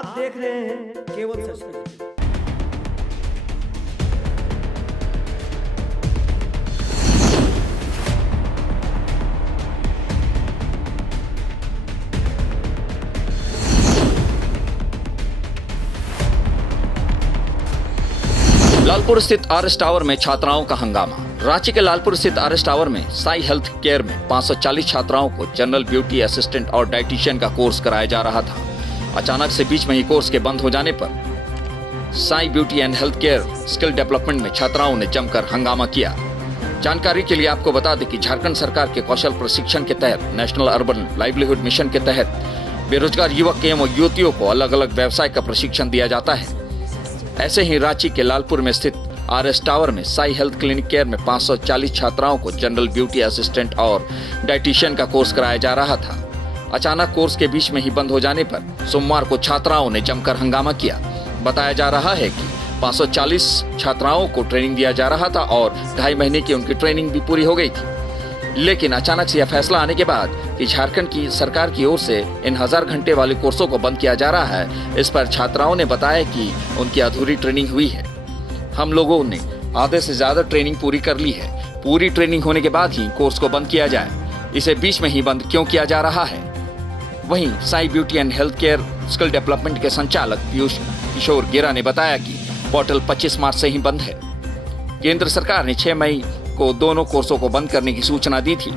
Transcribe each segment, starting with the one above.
आप देख रहे हैं केवल सच पे। लालपुर स्थित आरएस टावर में छात्राओं का हंगामा। रांची के लालपुर स्थित आरएस टावर में साई हेल्थ केयर में 540 छात्राओं को जनरल ब्यूटी असिस्टेंट और डाइटिशियन का कोर्स कराया जा रहा था। अचानक से बीच में ही कोर्स के बंद हो जाने पर Sai beauty and health care skill development में छात्राओं ने जमकर हंगामा किया। जानकारी के लिए आपको बता दें कि झारखंड सरकार के कौशल प्रशिक्षण के तहत नेशनल अर्बन लाइवलीहुड मिशन के तहत बेरोजगार युवक एवं युवतियों को अलग अलग व्यवसाय का प्रशिक्षण दिया जाता है। ऐसे ही रांची के लालपुर में स्थित आरएस टावर में साई हेल्थ क्लिनिक केयर में 540 छात्राओं को जनरल ब्यूटी असिस्टेंट और डाइटिशियन का कोर्स कराया जा रहा था। अचानक कोर्स के बीच में ही बंद हो जाने पर सोमवार को छात्राओं ने जमकर हंगामा किया। बताया जा रहा है कि 540 छात्राओं को ट्रेनिंग दिया जा रहा था और 2.5 महीने की उनकी ट्रेनिंग भी पूरी हो गई थी। लेकिन अचानक से यह फैसला आने के बाद कि झारखंड की सरकार की ओर से इन 1000 घंटे वाले कोर्सों को बंद किया जा रहा है, इस पर छात्राओं ने बताया कि उनकी अधूरी ट्रेनिंग हुई है। हम लोगों ने आधे से ज्यादा ट्रेनिंग पूरी कर ली है। पूरी ट्रेनिंग होने के बाद ही कोर्स को बंद किया जाए, इसे बीच में ही बंद क्यों किया जा रहा है। वहीं Sai beauty and health care skill development के संचालक पीयूष किशोर गिरा ने बताया कि पोर्टल 25 मार्च से ही बंद है। केंद्र सरकार ने 6 मई को दोनों कोर्सों को बंद करने की सूचना दी थी।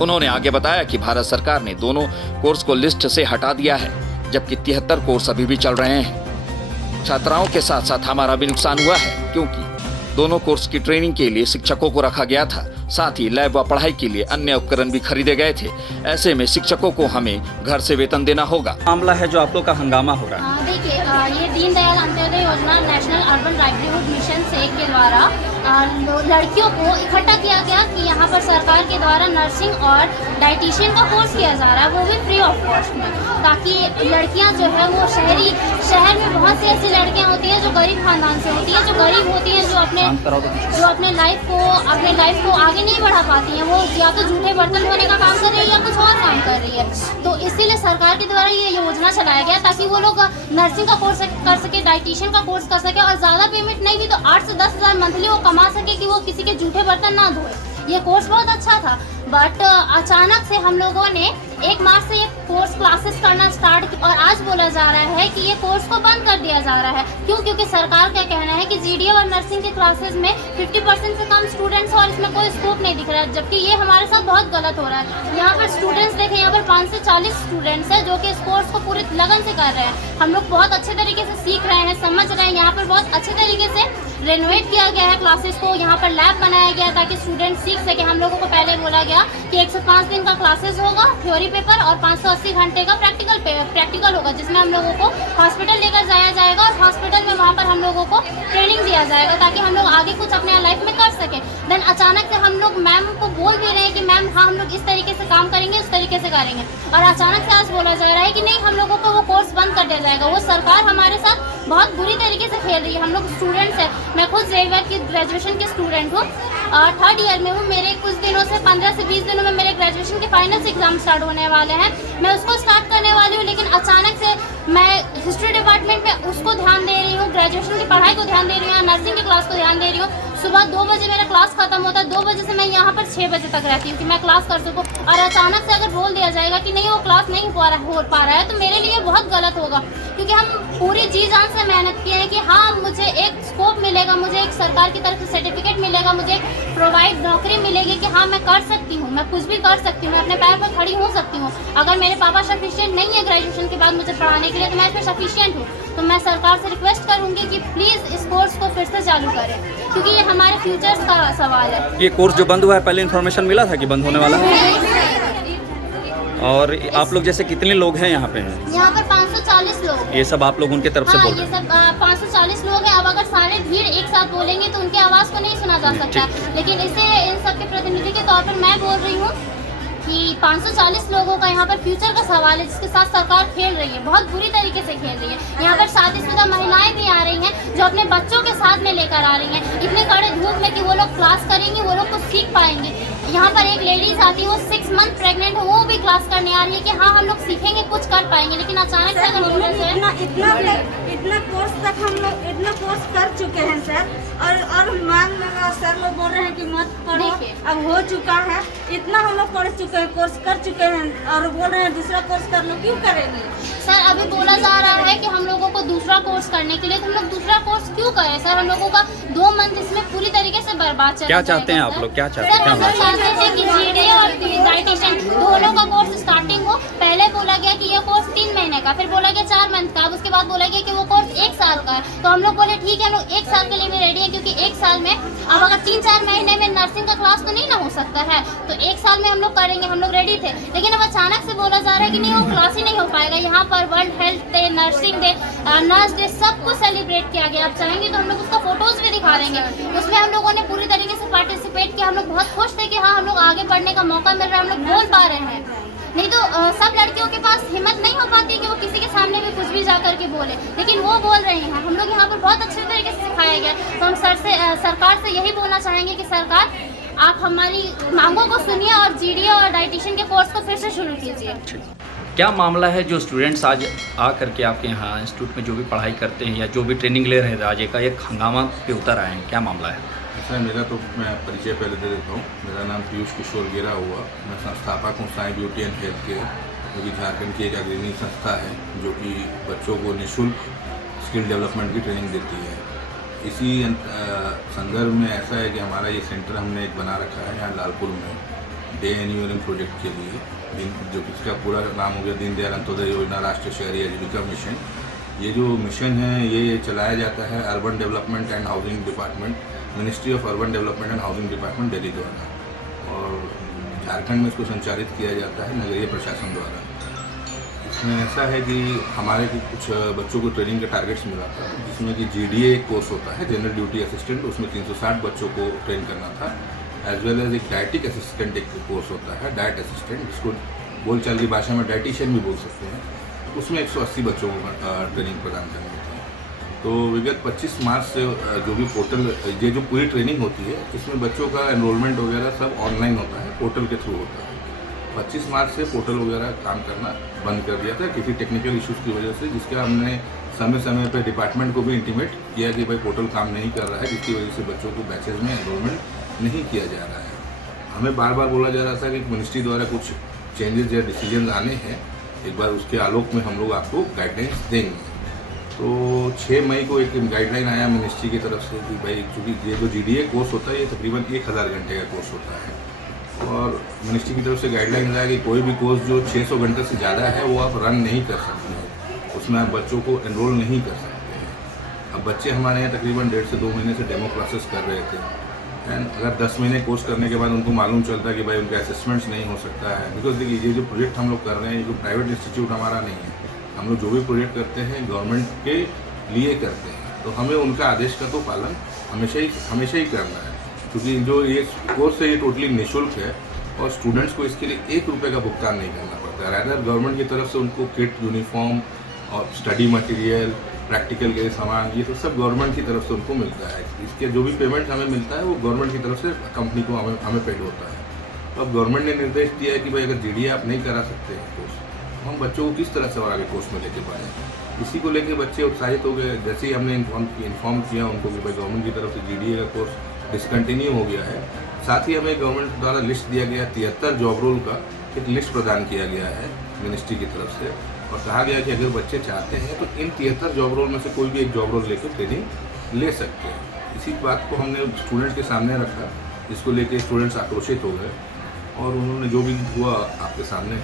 उन्होंने आगे बताया कि भारत सरकार ने दोनों कोर्स को लिस्ट से हटा दिया है, जबकि 73 कोर्स अभी भी चल रहे हैं। छात्राओं के साथ साथ हमारा भी नुकसान हुआ है, क्योंकि दोनों कोर्स की ट्रेनिंग के लिए शिक्षकों को रखा गया था, साथ ही लैब व पढ़ाई के लिए अन्य उपकरण भी खरीदे गए थे। ऐसे में शिक्षकों को हमें घर से वेतन देना होगा। मामला है जो आप लोग का हंगामा हो रहा है। देखिए, ये दीनदयाल अंत्योदय योजना नेशनल अर्बन लाइवलीहुड मिशन से के द्वारा लड़कियों को इकट्ठा किया गया कि यहाँ पर सरकार के द्वारा नर्सिंग और डाइटिशियन का कोर्स किया जा रहा है, वो भी फ्री ऑफ कॉस्ट में, ताकि लड़कियाँ जो है वो शहर में बहुत सी ऐसी लड़कियाँ होती हैं जो गरीब खानदान से होती हैं, जो गरीब होती हैं, जो अपने लाइफ को आगे नहीं बढ़ा पाती हैं। वो या तो जूठे बर्तन धोने का काम कर रही है या कुछ और काम कर रही है। तो इसीलिए सरकार के द्वारा ये योजना चलाया गया ताकि वो लोग नर्सिंग का कोर्स कर सके, डाइटिशियन का कोर्स कर सके, और ज़्यादा पेमेंट नहीं भी तो 8 से 10 हज़ार मंथली वो कमा सके कि वो किसी के जूठे बर्तन ना धोए। ये कोर्स बहुत अच्छा था, बट अचानक से हम लोगों ने 1 मार्च से ये कोर्स क्लासेस करना स्टार्ट किया और आज बोला जा रहा है कि ये कोर्स को बंद कर दिया जा रहा है। क्यों? क्योंकि सरकार का कहना है कि जीडीए और नर्सिंग के क्लासेस में 50% से कम स्टूडेंट्स और इसमें कोई स्कोप नहीं दिख रहा है, जबकि ये हमारे साथ बहुत गलत हो रहा है। यहाँ पर स्टूडेंट्स देखें, यहाँ पर 5 से 40 स्टूडेंट्स हैं जो कि इस कोर्स को पूरी लगन से कर रहे हैं। हम लोग बहुत अच्छे तरीके से सीख रहे हैं, समझ रहे हैं। यहाँ पर बहुत अच्छे तरीके से रेनोवेट किया गया है क्लासेस को, यहाँ पर लैब बनाया गया ताकि स्टूडेंट सीख सके। हम लोगों को पहले बोला गया कि 105 दिन का क्लासेस होगा थ्योरी पेपर और 580 घंटे का प्रैक्टिकल होगा, जिसमें हम लोगों को हॉस्पिटल लेकर जाया जाएगा और हॉस्पिटल में वहाँ पर हम लोगों को ट्रेनिंग दिया जाएगा ताकि हम लोग आगे कुछ अपने लाइफ में कर सकें। देन अचानक से हम लोग मैम को बोल भी रहे हैं कि मैम हाँ हम लोग इस तरीके से काम करेंगे, इस तरीके से करेंगे, और अचानक से आज बोला जा रहा है कि नहीं, हम लोगों को वो कोर्स बंद कर दिया जाएगा। वो सरकार हमारे साथ बहुत बुरी तरीके से खेल रही है। हम लोग स्टूडेंट्स हैं, मैं खुद रेलवे की ग्रेजुएशन के स्टूडेंट हूँ, 3rd ईयर में हूँ। मेरे कुछ दिनों से 15 से 20 दिनों में मेरे ग्रेजुएशन के फाइनल्स एग्जाम स्टार्ट होने वाले हैं। मैं उसको स्टार्ट करने वाली हूँ, लेकिन अचानक से मैं हिस्ट्री डिपार्टमेंट में उसको ध्यान दे रही हूँ, ग्रेजुएशन की पढ़ाई को ध्यान दे रही हूँ, नर्सिंग की क्लास को ध्यान दे रही हूँ। सुबह 2 बजे मेरा क्लास खत्म होता है, 2 बजे से मैं यहाँ पर 6 बजे तक रहती हूँ कि मैं क्लास कर सकूँ, और अचानक से अगर बोल दिया जाएगा कि नहीं वो क्लास नहीं हो पा रहा है तो मेरे लिए बहुत गलत होगा, क्योंकि हम पूरी जी जान से मेहनत किए हैं कि हाँ मुझे एक स्कोप मिलेगा, मुझे एक सरकार की तरफ से सर्टिफिकेट मिलेगा, मुझे एक प्रोवाइड नौकरी मिलेगी कि हाँ मैं कर सकती हूँ, मैं कुछ भी कर सकती हूँ, मैं अपने पैर पर खड़ी हो सकती हूँ। अगर मेरे पापा सफिशिएंट नहीं है ग्रेजुएशन के बाद मुझे पढ़ाने के लिए, तो मैं इसमें सफिशिएंट हूँ। तो मैं सरकार से रिक्वेस्ट करूँगी कि प्लीज़ इस कोर्स को फिर से चालू करें, क्योंकि ये हमारे फ्यूचर्स का सवाल है। ये कोर्स जो बंद हुआ है, पहले इन्फॉर्मेशन मिला था कि बंद होने वाला है? और आप लोग जैसे कितने लोग हैं यहाँ पे? यहाँ पर 540 लोग। ये सब आप लोग उनके तरफ से बोल रहे हैं? ये सब 540 लोग हैं। अब अगर सारे भीड़ एक साथ बोलेंगे तो उनकी आवाज़ को नहीं सुना जा सकता, लेकिन इसे इन सब के प्रतिनिधि के तौर पर मैं बोल रही हूँ कि 540 लोगों का यहाँ पर फ्यूचर का सवाल है, जिसके साथ सरकार खेल रही है, बहुत बुरी तरीके से खेल रही है। यहाँ पर शादीशुदा महिलाएं भी आ रही हैं जो अपने बच्चों के साथ में लेकर आ रही हैं, इतने कड़े धूप में कि वो लोग क्लास करेंगी, वो लोग कुछ सीख पाएंगे। यहाँ पर एक लेडीज आती है, वो 6 मंथ प्रेग्नेंट है, वो भी क्लास करने आ रही है कि हाँ हम लोग सीखेंगे, कुछ कर पाएंगे, लेकिन अचानक से अगर बोले सर इतना कोर्स तक हम लोग इतना कोर्स कर चुके हैं सर, और मैम सर लोग बोल रहे हैं कि मत पढ़ो, अब हो चुका है, इतना हम लोग पढ़ चुके हैं, कोर्स कर चुके हैं, और बोल रहे हैं दूसरा कोर्स कर लो, क्यों करेंगे सर? अभी बोला जा रहा है कि हम लोगों को दूसरा कोर्स करने के लिए, तो हम लोग दूसरा कोर्स क्यों करें सर? हम लोगों का 2 मंथ इसमें पूरी तरीके से बर्बाद चला क्या जाएगा, चाहते हैं सर। आप लोग, क्या चाहते सर हैं, क्या हम लोग चाहते हैं कि जीडी और डाइटिशियन दोनों का कोर्स स्टार्टिंग हो। पहले बोला गया कि ये कोर्स 3 महीने का, फिर बोला गया 4 मंथ का, अब उसके बाद बोला गया कि वो कोर्स 1 साल का है। तो हम लोग बोले ठीक है, हम लोग 1 साल के लिए भी रेडी है, क्योंकि 1 साल में अब अगर 3-4 महीने में नर्सिंग का क्लास तो नहीं ना हो सकता है, तो 1 साल में हम लोग करेंगे, हम लोग रेडी थे। लेकिन अब अचानक से बोला जा रहा है कि नहीं, वो क्लास ही नहीं हो पाएगा। यहाँ पर world health day, nursing day, nurse day सब कुछ सेलिब्रेट किया गया। आप चाहेंगे तो हम लोग उसका फोटोज भी दिखा देंगे। उसमें हम लोगों ने पूरी तरीके से पार्टिसिपेट किया। हम लोग बहुत खुश थे कि हाँ हम लोग आगे बढ़ने का मौका मिल रहा है, हम लोग बोल पा रहे हैं। नहीं तो सब लड़कियों के पास हिम्मत नहीं हो पाती कि वो किसी के सामने भी कुछ भी जा करके बोले, लेकिन वो बोल रही हैं। हम लोग यहाँ पर बहुत अच्छे तरीके से सिखाया गया। तो हम सरकार से यही बोलना चाहेंगे कि सरकार आप हमारी मांगों को सुनिए और जीडी और डाइटिशियन के कोर्स को फिर से शुरू कीजिए। क्या मामला है जो स्टूडेंट्स आज आ करके आपके यहाँ इंस्टीट्यूट में जो भी पढ़ाई करते हैं या जो भी ट्रेनिंग ले रहे हैं, आज का एक हंगामा पे उतर आए हैं, क्या मामला है? ऐसा है, मेरा तो मैं परिचय पहले दे देता हूँ। मेरा नाम पीयूष किशोर गेरा हुआ। मैं संस्थापक हूँ Sai beauty and health care, जो कि झारखंड की एक अग्रणी संस्था है जो कि बच्चों को निःशुल्क स्किल डेवलपमेंट की ट्रेनिंग देती है। इसी संदर्भ में ऐसा है कि हमारा ये सेंटर हमने एक बना रखा है यहाँ लालपुर में डे एन्यूअरिंग प्रोजेक्ट के लिए, जो कि इसका पूरा नाम हो गया दीनदयाल अंत्योदय योजना राष्ट्रीय शहरी आजीविका मिशन। ये जो मिशन है ये चलाया जाता है urban development and housing department, ministry of urban development and housing department Delhi द्वारा, और झारखंड में इसको संचालित किया जाता है नगरीय प्रशासन द्वारा। इसमें ऐसा है कि हमारे कुछ बच्चों को ट्रेनिंग के टारगेट्स मिला था, जिसमें कि जीडीए एक कोर्स होता है जनरल ड्यूटी असिस्टेंट, उसमें 360 बच्चों को ट्रेन करना था, एज वेल एज एक डाइटिक असिस्टेंट एक कोर्स होता है डाइट असिस्टेंट, जिसको बोलचाल की भाषा में डाइटिशियन भी बोल सकते हैं। उसमें 180 बच्चों को ट्रेनिंग प्रदान करनी थी। तो विगत 25 मार्च से जो भी पोर्टल, ये जो पूरी ट्रेनिंग होती है इसमें बच्चों का एनरोलमेंट वगैरह सब ऑनलाइन होता है, पोर्टल के थ्रू होता है। 25 मार्च से पोर्टल वगैरह काम करना बंद कर दिया था किसी टेक्निकल इश्यूज़ की वजह से, जिसका हमने समय समय पर डिपार्टमेंट को भी इंटीमेट किया कि भाई पोर्टल काम नहीं कर रहा है, जिसकी वजह से बच्चों को बैचेज में एनरोलमेंट नहीं किया जा रहा है। हमें बार बार बोला जा रहा था कि मिनिस्ट्री द्वारा कुछ चेंजेस या डिसीजन आने हैं, एक बार उसके आलोक में हम लोग आपको गाइडलाइंस देंगे। तो 6 मई को एक गाइडलाइन आया मिनिस्ट्री की तरफ से कि भाई चूँकि ये जो जीडीए कोर्स होता है ये तकरीबन 1000 घंटे का कोर्स होता है, और मिनिस्ट्री की तरफ से गाइडलाइन आया कि कोई भी कोर्स जो 600 घंटे से ज़्यादा है वो आप रन नहीं कर सकते हैं, उसमें आप बच्चों को एनरोल नहीं कर सकते हैं। अब बच्चे हमारे यहाँ तकरीबन 1.5 से 2 महीने से डेमो क्लासेस कर रहे थे, एंड अगर 10 महीने कोर्स करने के बाद उनको मालूम चलता है कि भाई उनका असेसमेंट्स नहीं हो सकता है, बिकॉज देखिए ये जो प्रोजेक्ट हम लोग कर रहे हैं ये जो प्राइवेट इंस्टीट्यूट हमारा नहीं है, हम लोग जो भी प्रोजेक्ट करते हैं गवर्नमेंट के लिए करते हैं, तो हमें उनका आदेश का तो पालन हमेशा ही करना है, क्योंकि जो ये कोर्स है ये टोटली निःशुल्क है और स्टूडेंट्स को इसके लिए 1 रुपये का भुगतान नहीं करना पड़ता है। रैदर गवर्नमेंट की तरफ से उनको किट, यूनिफॉर्म और स्टडी मटेरियल, प्रैक्टिकल के सामान, ये तो सब गवर्नमेंट की तरफ से उनको मिलता है। इसके जो भी पेमेंट हमें मिलता है वो गवर्नमेंट की तरफ से कंपनी को हमें पेड होता है। तो अब गवर्नमेंट ने निर्देश दिया है कि भाई अगर जीडीए आप नहीं करा सकते हैं कोर्स, तो हम बच्चों को किस तरह से और आगे कोर्स में लेके पाएँ। इसी को लेके बच्चे उत्साहित हो गए। जैसे ही हमने इन्फॉर्म किया उनको कि भाई गवर्नमेंट की तरफ से जीडीए का कोर्स डिसकंटिन्यू हो गया है, साथ ही हमें गवर्नमेंट द्वारा लिस्ट दिया गया 73 जॉब रोल का एक लिस्ट प्रदान किया गया है मिनिस्ट्री की तरफ से, और कहा गया कि अगर बच्चे चाहते हैं तो इन 73 जॉब रोल में से कोई भी एक जॉब रोल लेकर ट्रेनिंग ले सकते हैं। इसी बात को हमने स्टूडेंट के सामने रखा, इसको लेके स्टूडेंट्स आक्रोशित हो गए और उन्होंने जो भी हुआ आपके सामने